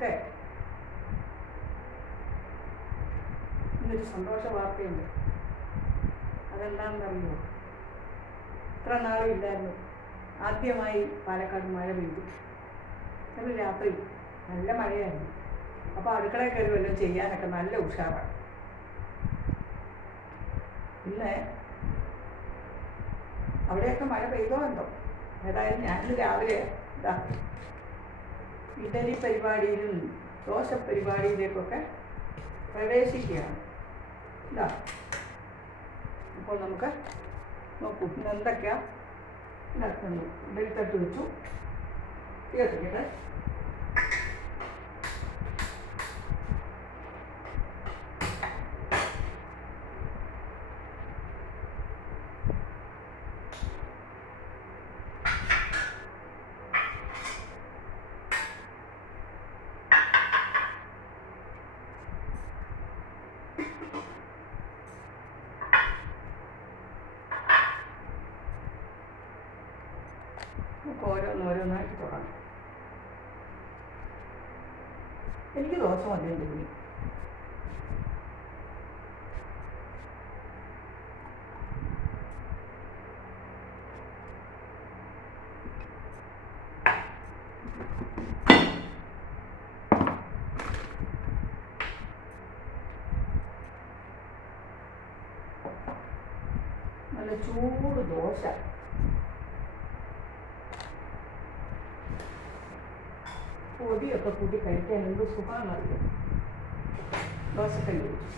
നമുക്ക് ഇന്നൊരു സന്തോഷ വാർത്തയുണ്ട്. അതെന്താണെന്നറിയുമോ? ഇത്ര നാളും ഇല്ലായിരുന്നു. ആദ്യമായി പാലക്കാട് മഴ പെയ്തു. ഒരു രാത്രി നല്ല മഴയായിരുന്നു. അപ്പോൾ അടുക്കളയിൽ കയറി വല്ലതും ചെയ്യാനൊക്കെ നല്ല ഉഷാറാണ്. ഇന്ന് അവിടെയൊക്കെ മഴ പെയ്തോ എന്തോ. ഏതായാലും ഞാനിന്ന് രാവിലെ ഇഡലി പരിപാടിയിലും ദോശ പരിപാടിയിലേക്കൊക്കെ പ്രവേശിക്കുകയാണ്. അപ്പോൾ നമുക്ക് നോക്കൂ, ഇന്ന് എന്തൊക്കെയാണ് നടത്തുന്നു. ഇഡലി തട്ട് വെച്ചു, കേട്ടിട്ടെ. നമുക്ക് ഓരോന്നോരോന്നായിട്ട് തുടങ്ങാം. എനിക്ക് ദോശ മതി എൻ്റെ കൂടി. നല്ല ചൂട് ദോശ, പൊടിയൊക്കെ കൂട്ടി കഴിക്കാൻ എന്ത് സുഖമാണെന്നറിയാം. ദോശക്കല്ല് വെച്ചു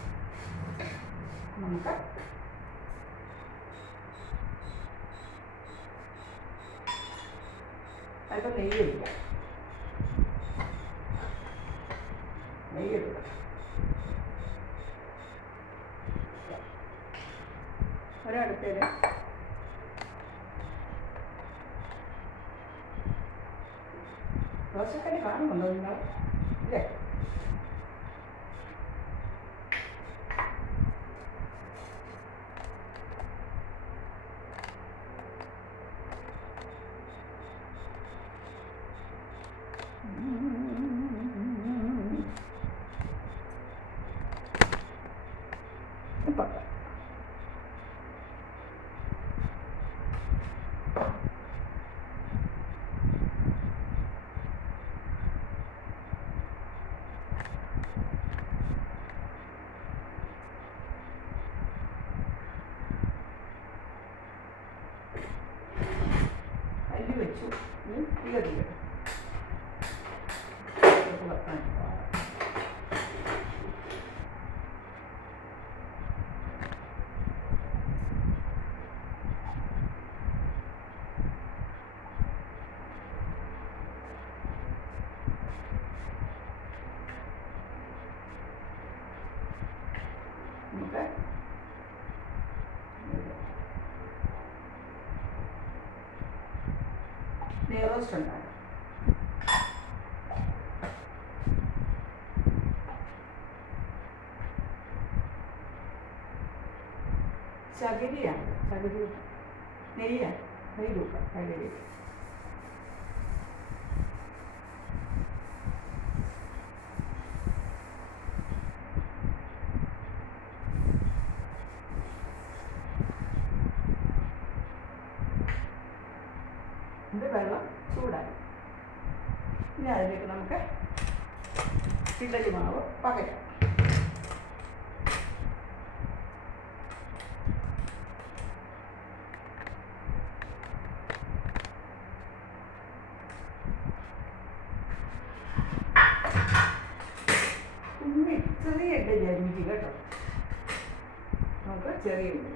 നമുക്ക് അല്പം നെയ്യ് ഒഴിക്കാം. നെയ്യ് എടുക്കാം. ഒരടുത്തേൽ ദോശക്കല്ല് കാണുന്നുണ്ടോ നിങ്ങൾ? ഇല്ലേ? ഇപ്പം അരി വെച്ചു. തീയതില്ല വെക്കാൻ നമുക്ക് നെയ്റോസ്റ്റ് ഉണ്ടാക്കാം. ചകിരിയാണ്, ചകിരി നെയ്യാണ്, നെയ്യ് കൂട്ടാം. ചകിരി ഇത് വെള്ളം ചൂടായി. ഇനി അതിലേക്ക് നമുക്ക് ഇഡലി മാവ് പകരാം. ചെറിയ ഇഡലി അരിഞ്ഞിട്ട് കേട്ടോ. നമുക്ക് ചെറിയ ഇഡലി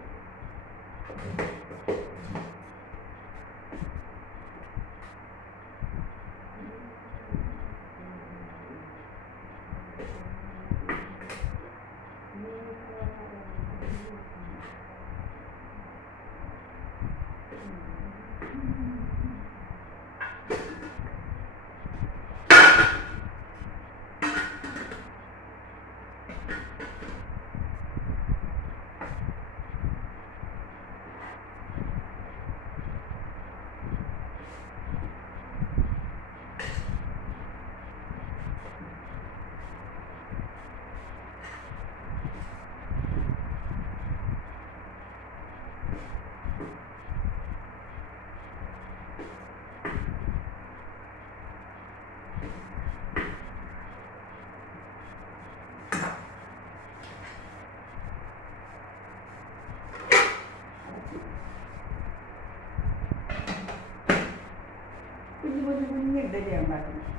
കുഞ്ഞ് ഇഡ്ഡലിയാണ് ഉണ്ടാക്കുന്നത്.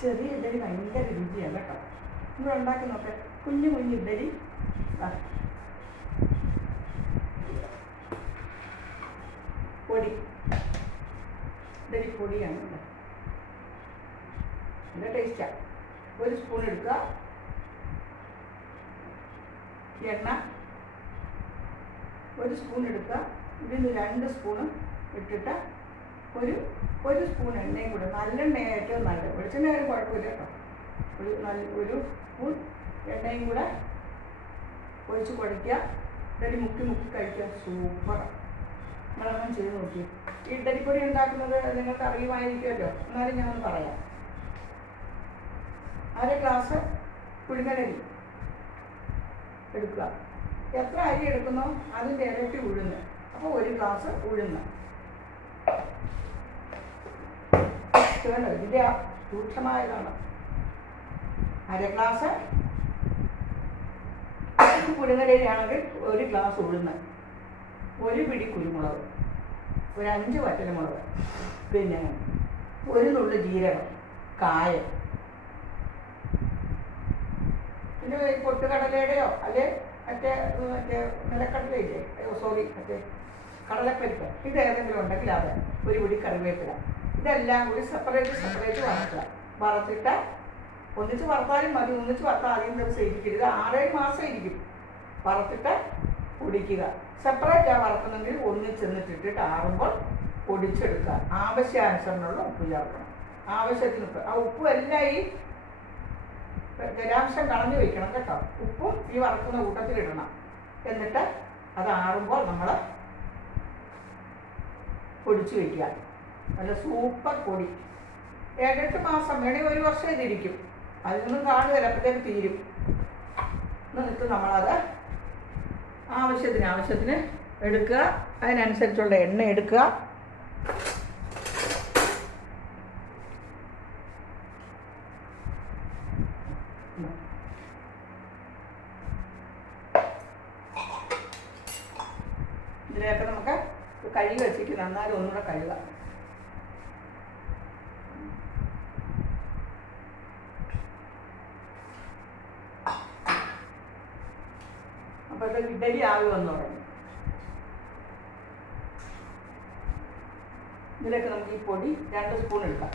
ചെറിയ ഇഡ്ഡലി ഭയങ്കര രുചിയാണ് കേട്ടോ. ഇവിടെ ഉണ്ടാക്കുന്നൊക്കെ കുഞ്ഞു ഇഡ്ഡലി. പൊടി ഇഡ്ഡലി പൊടിയാണ് ഇവിടെ. നല്ല ടേസ്റ്റാണ്. 1 സ്പൂൺ എടുക്കുക. എണ്ണ 1 സ്പൂൺ എടുക്കുക. ഇതിന് 2 സ്പൂണ് ഇട്ടിട്ട് ഒരു സ്പൂൺ എണ്ണയും കൂടെ, നല്ലെണ്ണ ഏറ്റവും നല്ലത്. വെളിച്ചെണ്ണ ആയാലും കുഴപ്പമില്ല കേട്ടോ. ഒരു സ്പൂൺ എണ്ണയും കൂടെ ഒഴിച്ച് കുഴയ്ക്കുക. ഇഡ്ഡലി മുക്കി കഴിക്കുക. സൂപ്പറാണ്. നിങ്ങളൊന്നും ചെയ്ത് നോക്കി. ഈ ഇഡ്ഡലിപ്പൊടി ഉണ്ടാക്കുന്നത് നിങ്ങൾക്ക് അറിയുമായിരിക്കുമല്ലോ, എന്നാലും ഞാനൊന്ന് പറയാം. 1/2 ഗ്ലാസ് പുഴുങ്ങലരി എടുക്കുക. എത്ര അരി എടുക്കുന്നോ അതിൻ്റെ ഇരട്ടി ഉഴുന്ന്. അപ്പോൾ 1 ഗ്ലാസ് ഉഴുന്ന്. ഇതിൻ്റെ രൂക്ഷമായതാണ്. 1/2 ഗ്ലാസ് പുഴുങ്ങലരിയാണെങ്കിൽ 1 ഗ്ലാസ് ഉഴുന്ന്, 1 പിടി കുരുമുളക്, ഒരു 5 വറ്റൽമുളക്, പിന്നെ 1 നുള്ളു ജീരകം, കായം, പിന്നെ പൊട്ടുകടലയുടെയോ അല്ലെ മറ്റേ നിലക്കടലയില്ലേ, മറ്റേ കടലപ്പരിപ്പ്, ഇത് ഏതെങ്കിലും ഉണ്ടെങ്കിൽ അത്, 1 പിടി കറിവേപ്പില. ഇതെല്ലാം കൂടി സെപ്പറേറ്റ് വറുത്തിട്ട് ഒന്നിച്ച് വറുത്താലും മതി. ഒന്നിച്ച് വറുത്താൽ ആദ്യം ദിവസം ഇരിക്കരുത്. 6-7 മാസം ഇരിക്കും. വറുത്തിട്ട് പൊടിക്കുക. സെപ്പറേറ്റാണ് വറുക്കുന്നെങ്കിൽ ഒന്നിച്ചെന്നിട്ടിട്ട് ആറുമ്പോൾ പൊടിച്ചെടുക്കുക. ആവശ്യാനുസരണമുള്ള ഉപ്പ് ചേർക്കണം. ആവശ്യത്തിന് ഉപ്പ്. ആ ഉപ്പും എല്ലാം ഈ ജലാംശം കളഞ്ഞു വയ്ക്കണം കേട്ടോ. ഉപ്പും ഈ വറുക്കുന്ന കൂട്ടത്തിലിടണം. എന്നിട്ട് അത് ആറുമ്പോൾ നമ്മൾ പൊടിച്ച് വയ്ക്കുക. നല്ല സൂപ്പർ പൊടി. 7-8 മാസം വേണമെങ്കിൽ 1 വർഷം ഇതിരിക്കും. അതിനൊന്നും കാണുകയില്ല, അപ്പോഴത്തേക്ക് തീരും. എന്നിട്ട് നമ്മളത് ആവശ്യത്തിന് എടുക്കുക. അതിനനുസരിച്ചുള്ള എണ്ണ എടുക്കുക. ഇതിലേക്ക് നമുക്ക് കഴുകി വെച്ചിരിക്കുന്ന, എന്നാലും ഒന്നുകൂടെ കഴുകുക. അപ്പോൾ ഇത് ഇഡ്ഡലി ആകുമെന്ന് തുടങ്ങി. ഇതിലേക്ക് നമുക്ക് ഈ പൊടി 2 സ്പൂൺ എടുക്കാം.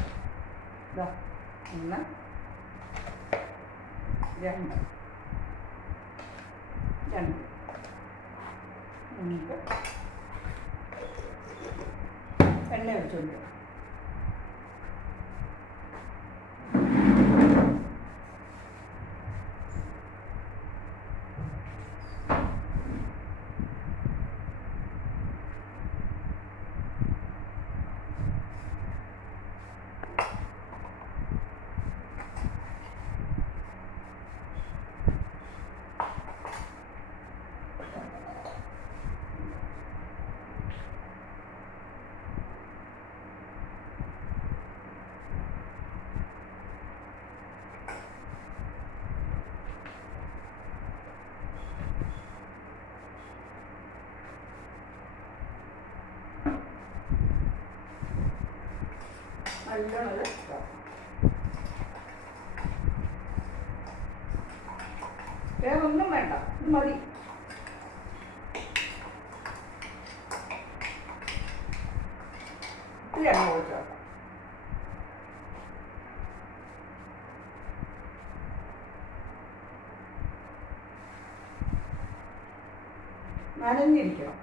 1 2 എന്നിട്ട് എണ്ണ ഒഴിച്ചുകൊണ്ട് നല്ലോണം വേറെ ഒന്നും വേണ്ട, ഇത് മതി. ഇത്തിരി എണ്ണ ഒഴിച്ചു നനഞ്ഞിരിക്കണം.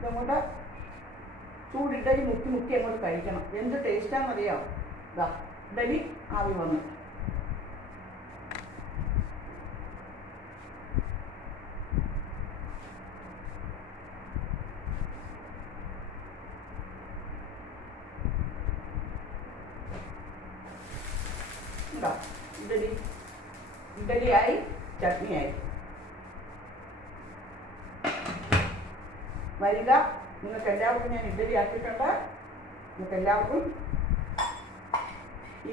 ഇതങ്ങോട്ട് ചൂടിഡലി മുക്കി അങ്ങോട്ട് കഴിക്കണം. എന്ത് ടേസ്റ്റാണെന്നറിയാമോ? ഇതാ ഇഡലി ആവി വന്നു. ഇതാ ഇഡലിയായി, ചട്നിയായി. വരിക, നിങ്ങൾക്ക് എല്ലാവർക്കും ഞാൻ ഇഡലി ആക്കിയിട്ടുണ്ട്. നിങ്ങൾക്ക് എല്ലാവർക്കും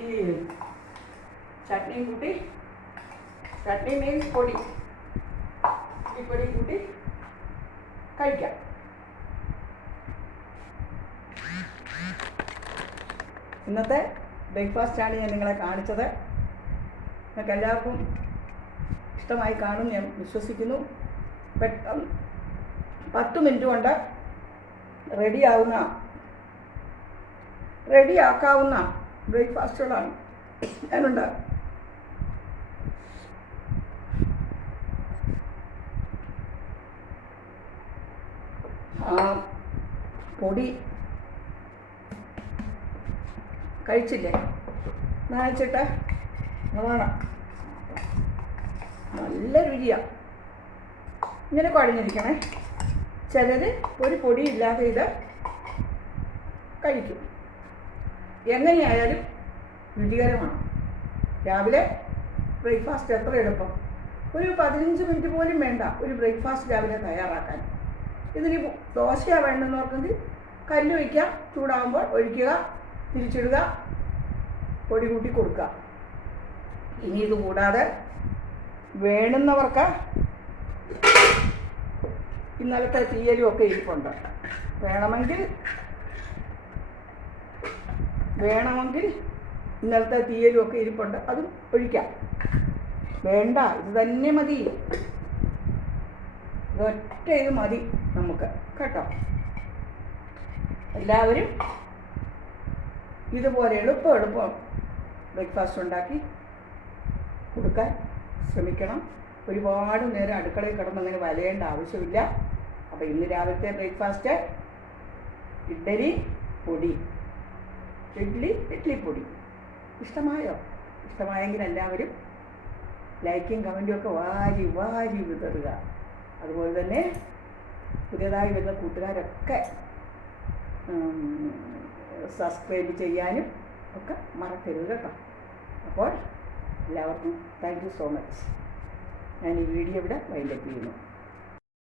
ഈ ചട്നിയും കൂട്ടി, ചട്നി മീൻസ് പൊടി, ഈ പൊടി കൂട്ടി കഴിക്കാം. ഇന്നത്തെ ബ്രേക്ക്ഫാസ്റ്റാണ് ഞാൻ നിങ്ങളെ കാണിച്ചത്. നിങ്ങൾക്ക് എല്ലാവർക്കും ഇഷ്ടമായി കാണും ഞാൻ വിശ്വസിക്കുന്നു. പെട്ടെന്ന് 10 മിനിറ്റ് കൊണ്ട് റെഡിയാക്കാവുന്ന ബ്രേക്ക്ഫാസ്റ്റുകളാണ് ഞാനുണ്ടാകും. പൊടി കഴിച്ചില്ലേ, നനച്ചിട്ട് വേണം. നല്ല രുചിയാണ്. ഇങ്ങനെ കുഴഞ്ഞിരിക്കണേ. ചിലർ ഒരു പൊടിയില്ലാതെ ഇത് കഴിക്കും. എങ്ങനെയായാലും രുചികരമാണ്. രാവിലെ ബ്രേക്ക്ഫാസ്റ്റ് എത്ര എളുപ്പം. ഒരു 15 മിനിറ്റ് പോലും വേണ്ട ഒരു ബ്രേക്ക്ഫാസ്റ്റ് രാവിലെ തയ്യാറാക്കാൻ. ഇതിന് ദോശയാണ് വേണ്ടെന്നോർക്കെങ്കിൽ കല്ല് വയ്ക്കുക, ചൂടാകുമ്പോൾ ഒഴിക്കുക, തിരിച്ചിടുക, പൊടി കൂട്ടി കൊടുക്കുക. ഇനി ഇത് കൂടാതെ വേണ്ടുന്നവർക്ക് ഇന്നലത്തെ തീയലും ഒക്കെ ഇരിപ്പുണ്ട്. വേണമെങ്കിൽ ഇന്നലത്തെ തീയലും ഒക്കെ ഇരിപ്പുണ്ട്, അതും ഒഴിക്കാം. വേണ്ട, ഇത് തന്നെ മതി. ഒറ്റ ഇത് മതി നമുക്ക് കേട്ടോ. എല്ലാവരും ഇതുപോലെ എളുപ്പം ബ്രേക്ക്ഫാസ്റ്റ് ഉണ്ടാക്കി കൊടുക്കാൻ ശ്രമിക്കണം. ഒരുപാട് നേരം അടുക്കളയിൽ കിടന്നങ്ങനെ വലയേണ്ട ആവശ്യമില്ല. അപ്പോൾ ഇന്ന് രാവിലത്തെ ബ്രേക്ക്ഫാസ്റ്റ് ഇഡ്ഡലി പൊടി, ഇഡ്ഡലിപ്പൊടി. ഇഷ്ടമായോ? ഇഷ്ടമായെങ്കിൽ എല്ലാവരും ലൈക്കും കമൻറ്റും ഒക്കെ വാരി വിതറുക. അതുപോലെ തന്നെ പുതിയതായി വരുന്ന കൂട്ടുകാരൊക്കെ സബ്സ്ക്രൈബ് ചെയ്യാനും ഒക്കെ മറക്കരുത് കേട്ടോ. അപ്പോൾ എല്ലാവർക്കും താങ്ക് യു സോ മച്ച്. ഞാൻ ഈ വീഡിയോ ഇവിടെ വൈൻഡപ്പ് ചെയ്യുന്നു.